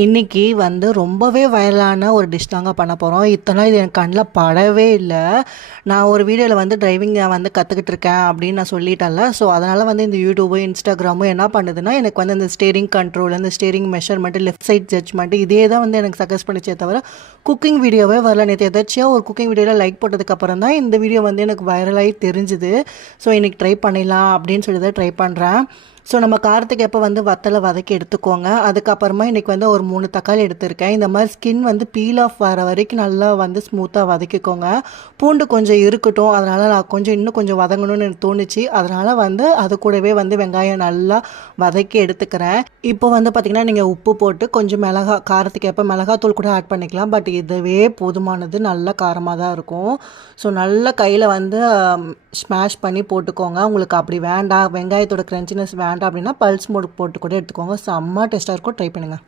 இன்னைக்கு வந்து ரொம்பவே வைரலான ஒரு டிஷ் தாங்க பண்ண போகிறோம். இத்தனை இது என் கண்ணில் படவே இல்லை. நான் ஒரு வீடியோவில் வந்து டிரைவிங்கை வந்து கற்றுக்கிட்டு இருக்கேன் அப்படின்னு நான் சொல்லிட்டேன்ல. ஸோ அதனால் வந்து இந்த யூடியூபு இன்ஸ்டாகிராமும் என்ன பண்ணுதுன்னா எனக்கு வந்து இந்த ஸ்டேரிங் கண்ட்ரோல், இந்த steering measurement, left side judgement இதே தான் வந்து எனக்கு சஜஸ்ட் பண்ணிச்சே தவிர குக்கிங் வீடியோவே வரல. நேற்று எதாச்சியாக ஒரு குக்கிங் வீடியோவில் லைக் போட்டதுக்கப்புறம் தான் இந்த வீடியோ வந்து எனக்கு வைரலாகி தெரிஞ்சுது. ஸோ இன்றைக்கி ட்ரை பண்ணிடலாம் அப்படின்னு சொல்லி தான் ட்ரை பண்ணுறேன். ஸோ நம்ம காரத்துக்கு எப்போ வந்து வத்தலை வதக்கி எடுத்துக்கோங்க. அதுக்கப்புறமா இன்றைக்கி வந்து ஒரு 3 தக்காளி எடுத்திருக்கேன். இந்த மாதிரி ஸ்கின் வந்து பீல் ஆஃப் வர வரைக்கும் நல்லா வந்து ஸ்மூத்தாக வதக்கிக்கோங்க. பூண்டு கொஞ்சம் இருக்கட்டும், அதனால் நான் இன்னும் கொஞ்சம் வதங்கணும்னு எனக்கு தோணுச்சு. அதனால் வந்து அது கூடவே வந்து வெங்காயம் நல்லா வதக்கி எடுத்துக்கிறேன். இப்போ வந்து பார்த்திங்கன்னா நீங்கள் உப்பு போட்டு கொஞ்சம் காரத்துக்கு எப்போ மிளகாத்தூள் கூட ஆட் பண்ணிக்கலாம். பட் இதுவே போதுமானது, நல்ல காரமாக தான் இருக்கும். ஸோ நல்லா கையில் வந்து ஸ்மாஷ் பண்ணி போட்டுக்கோங்க. உங்களுக்கு அப்படி வேண்டாம், வெங்காயத்தோட க்ரன்ச்சினஸ் வேண்டாம் அப்படின்னா பல்ஸ் மோடு போட்டு கூட எடுத்துக்கோங்க. செம்ம டேஸ்ட்டாக இருக்கும். ட்ரை பண்ணுங்கள்.